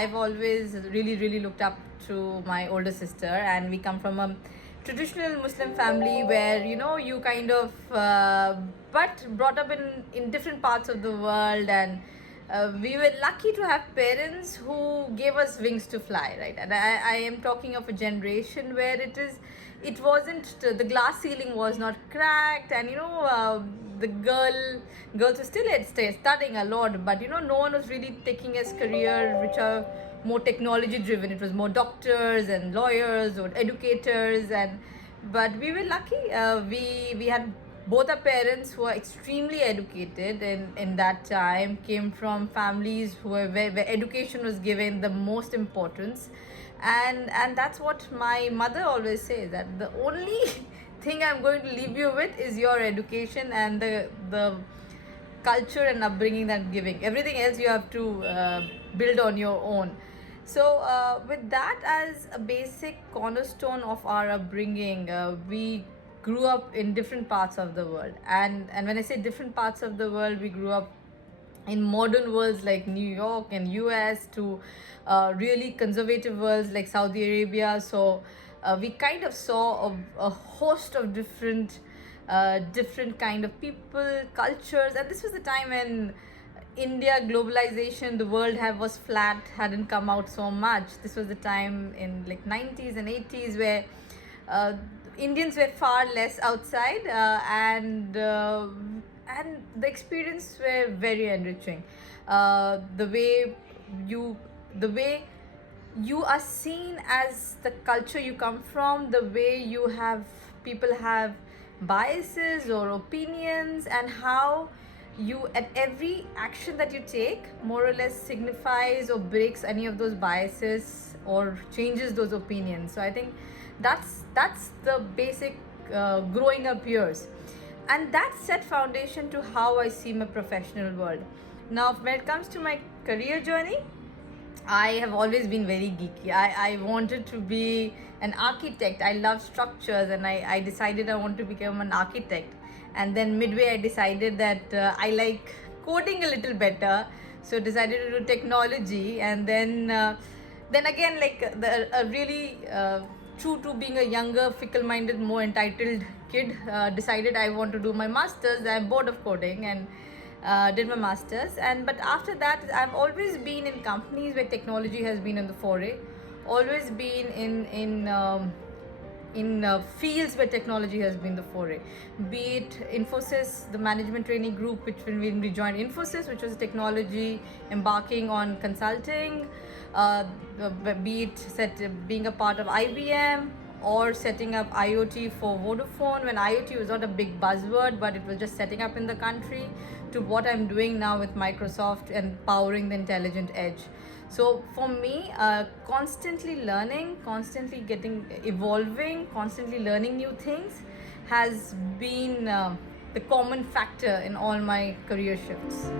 I've always really looked up to my older sister, and we come from a traditional Muslim family where you kind of but brought up in different parts of the world, and we were lucky to have parents who gave us wings to fly, right? And I am talking of a generation where it wasn't, the glass ceiling was not cracked, and the girls were still studying a lot, but no one was really taking as career which are more technology driven. It was more doctors and lawyers or educators, and but we were lucky. We had both our parents who are extremely educated, and in that time came from families where education was given the most importance. And that's what my mother always says, that the only thing I'm going to leave you with is your education and the culture and upbringing that giving. Everything else you have to build on your own. So with that as a basic cornerstone of our upbringing, we grew up in different parts of the world. And when I say different parts of the world, we grew up in modern worlds like New York and US, to really conservative worlds like Saudi Arabia. So we kind of saw a host of different kind of people, cultures. And this was the time when India globalization, the world was flat, hadn't come out so much. This was the time in like 90s and 80s where uh, Indians were far less outside, and the experience were very enriching. The way you are seen as the culture you come from, the way people have biases or opinions, and how you, at every action that you take, more or less signifies or breaks any of those biases or changes those opinions. So I think that's the basic growing up years, and that set foundation to how I see my professional world. Now when it comes to my career journey, I have always been very geeky. I wanted to be an architect. I love structures, and I decided I want to become an architect. And then midway, I decided that I like coding a little better, so decided to do technology. And then again, like a really true to being a younger, fickle-minded, more entitled kid, decided I want to do my masters. I'm bored of coding, and did my masters. And but after that, I've always been in companies where technology has been in the foray, always been in fields where technology has been the foray, be it Infosys, the management training group, which when we joined Infosys, which was technology, embarking on consulting, be it being a part of IBM, or setting up IoT for Vodafone, when IoT was not a big buzzword, but it was just setting up in the country, to what I'm doing now with Microsoft and powering the intelligent edge. So for me, constantly learning, constantly evolving, constantly learning new things has been the common factor in all my career shifts.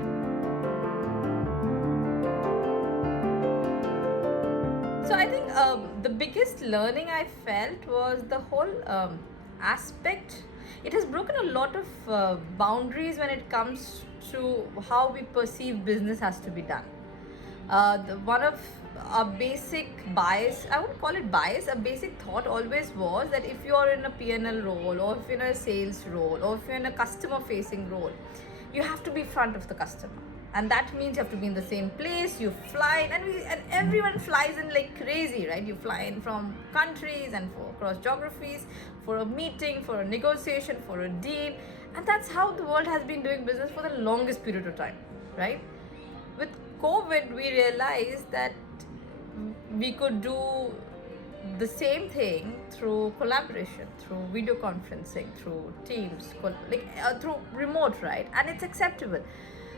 So I think the biggest learning I felt was the whole aspect. It has broken a lot of boundaries when it comes to how we perceive business has to be done. One of a basic bias, I would call it bias, a basic thought always was that if you are in a P&L role, or if you're in a sales role, or if you're in a customer facing role, you have to be front of the customer. And that means you have to be in the same place. You fly in, and everyone flies in like crazy, right? You fly in from countries and across geographies for a meeting, for a negotiation, for a deal. And that's how the world has been doing business for the longest period of time, right? With COVID, we realized that we could do the same thing through collaboration, through video conferencing, through Teams, through remote, right? And it's acceptable.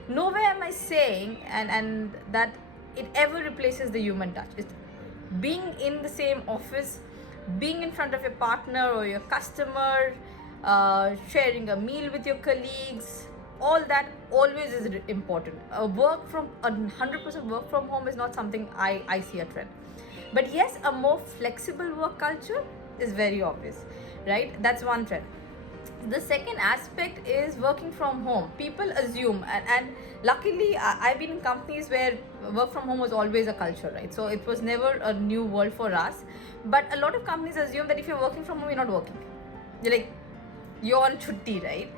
Nowhere am I saying and that it ever replaces the human touch. It's being in the same office, being in front of your partner or your customer, sharing a meal with your colleagues. All that always is important. 100% work from home is not something I see a trend. But yes, a more flexible work culture is very obvious, right? That's one trend. The second aspect is working from home. People assume, and luckily I've been in companies where work from home was always a culture, right? So it was never a new world for us. But a lot of companies assume that if you're working from home, you're not working. You're like, you're on chutti, right?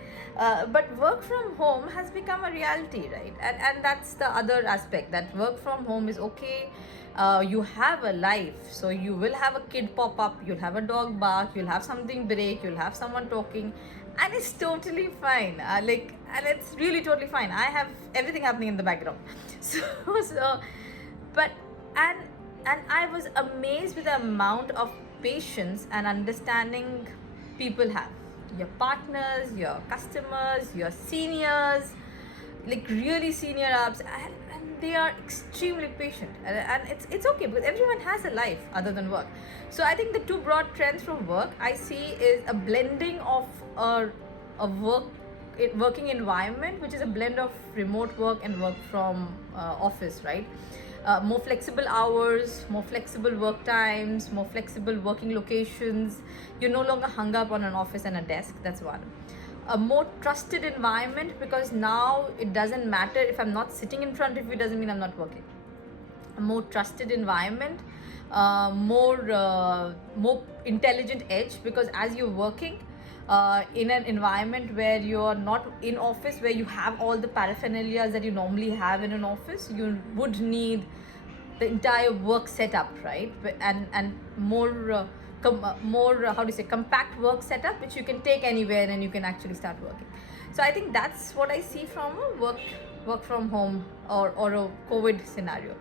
But work from home has become a reality, right? And that's the other aspect, that work from home is okay. You have a life, so you will have a kid pop up, you'll have a dog bark, you'll have something break, you'll have someone talking, and it's totally fine. And it's really totally fine. I have everything happening in the background. So, so, but and and I was amazed with the amount of patience and understanding people have. Your partners, your customers, your seniors, like really senior ups, and they are extremely patient, and it's okay because everyone has a life other than work. So I think the two broad trends from work I see is a blending of a working environment, which is a blend of remote work and work from office, right? More flexible hours, more flexible work times, more flexible working locations. You're no longer hung up on an office and a desk. That's one. A more trusted environment, because now it doesn't matter if I'm not sitting in front of you, doesn't mean I'm not working. A more trusted environment, more intelligent edge, because as you're working in an environment where you're not in office, where you have all the paraphernalia that you normally have in an office, you would need the entire work setup, right? And more more how do you say, compact work setup, which you can take anywhere and you can actually start working. So I think that's what I see from a work from home or a COVID scenario.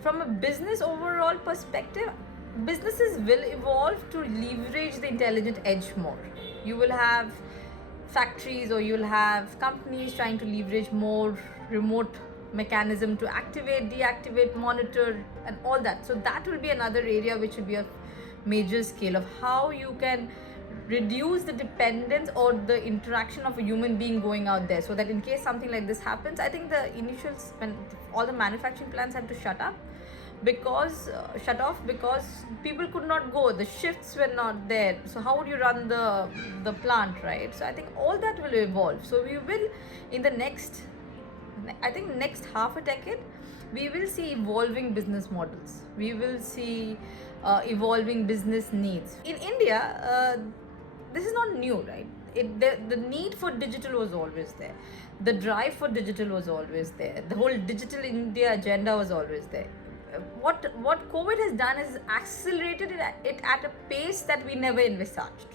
From a business overall perspective, businesses will evolve to leverage the intelligent edge more. You will have factories, or you'll have companies trying to leverage more remote mechanism to activate, deactivate, monitor, and all that. So that will be another area which will be a major scale of how you can reduce the dependence or the interaction of a human being going out there, so that in case something like this happens, I think the initial, when all the manufacturing plants had to shut off because people could not go, the shifts were not there, so how would you run the plant, right? So I think all that will evolve. So we will, in the next, I think next half a decade, we will see evolving business models. We will see evolving business needs. In India, this is not new, right? The need for digital was always there. The drive for digital was always there. The whole digital India agenda was always there. What COVID has done is accelerated it at a pace that we never envisaged.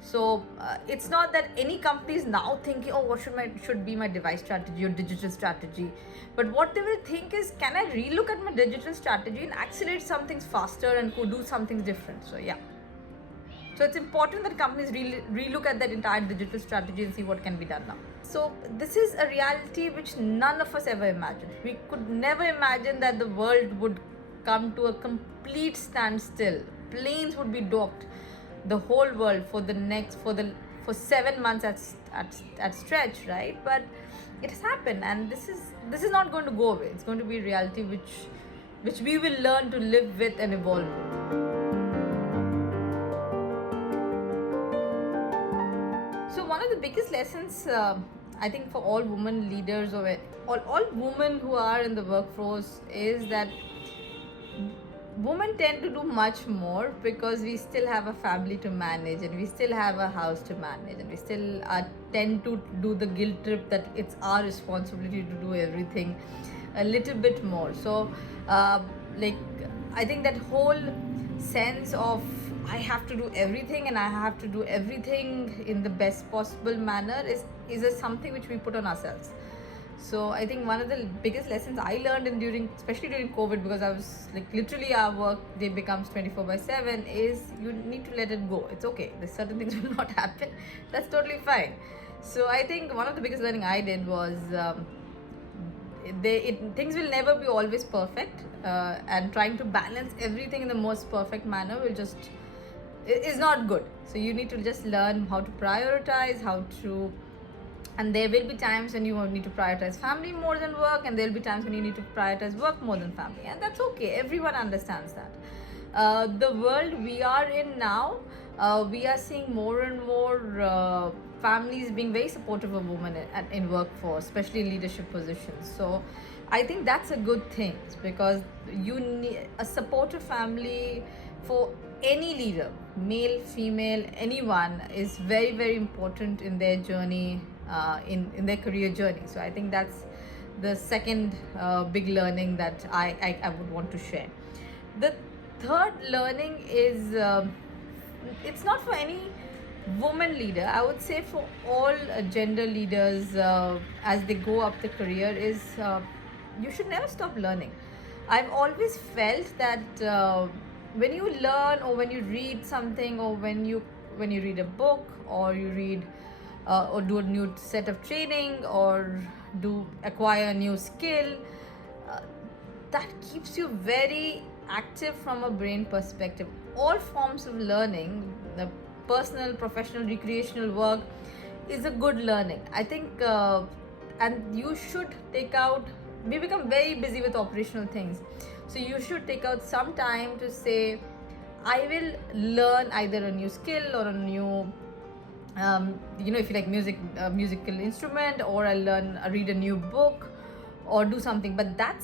So it's not that any company is now thinking, oh, what should be my device strategy or digital strategy, but what they will think is, can I relook at my digital strategy and accelerate some things faster and do some things different? So yeah. So it's important that companies relook at that entire digital strategy and see what can be done now. So this is a reality which none of us ever imagined. We could never imagine that the world would come to a complete standstill. Planes would be docked, the whole world for 7 months at stretch, right? But it has happened, and this is not going to go away. It's going to be a reality which we will learn to live with and evolve with. So one of the biggest lessons, I think, for all women leaders or all women who are in the workforce is that women tend to do much more, because we still have a family to manage, and we still have a house to manage, and we still tend to do the guilt trip that it's our responsibility to do everything a little bit more. So I think that whole sense of I have to do everything and I have to do everything in the best possible manner is something which we put on ourselves. So I think one of the biggest lessons I learned especially during COVID, because I was like, literally our work day becomes 24/7, is you need to let it go. It's okay. There's certain things will not happen. That's totally fine. So I think one of the biggest learning I did was things will never be always perfect, and trying to balance everything in the most perfect manner is not good. So you need to just learn how to prioritize, and there will be times when you need to prioritize family more than work, and there will be times when you need to prioritize work more than family, and that's okay. Everyone understands that. The world we are in now, we are seeing more and more families being very supportive of women in workforce, especially in leadership positions. So I think that's a good thing, because you need a supportive family for any leader, male, female, anyone, is very, very important in their journey, in their career journey. So I think that's the second big learning that I would want to share. The third learning is, it's not for any woman leader, I would say for all gender leaders, as they go up the career, is you should never stop learning. I've always felt that when you learn, or when you read something, or when you read a book, or you read or do a new set of training, or do acquire a new skill, uh, that keeps you very active from a brain perspective. All forms of learning, the personal, professional, recreational work, is a good learning, I think. And you should take out, we become very busy with operational things, so you should take out some time to say, I will learn either a new skill or a new, if you like music, musical instrument, or I read a new book, or do something. But that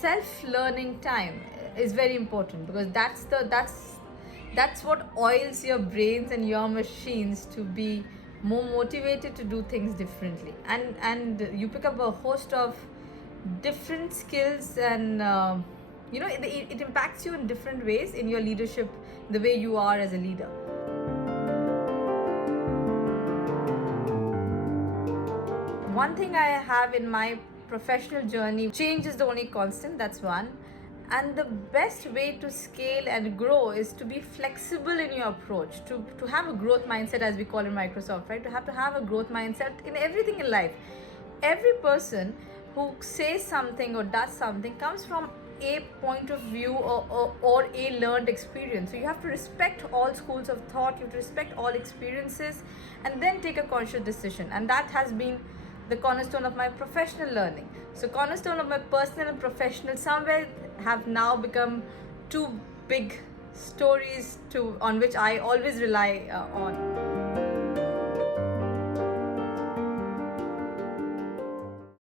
self-learning time is very important, because that's what oils your brains and your machines to be more motivated to do things differently, and you pick up a host of different skills, and it impacts you in different ways in your leadership, the way you are as a leader. One thing I have in my professional journey, change is the only constant, that's one. And the best way to scale and grow is to be flexible in your approach, to have a growth mindset, as we call in Microsoft, right? To have a growth mindset in everything in life. Every person who says something or does something comes from a point of view, or a learned experience. So you have to respect all schools of thought, you have to respect all experiences, and then take a conscious decision. And that has been the cornerstone of my professional learning. So cornerstone of my personal and professional somewhere have now become two big stories on which I always rely on.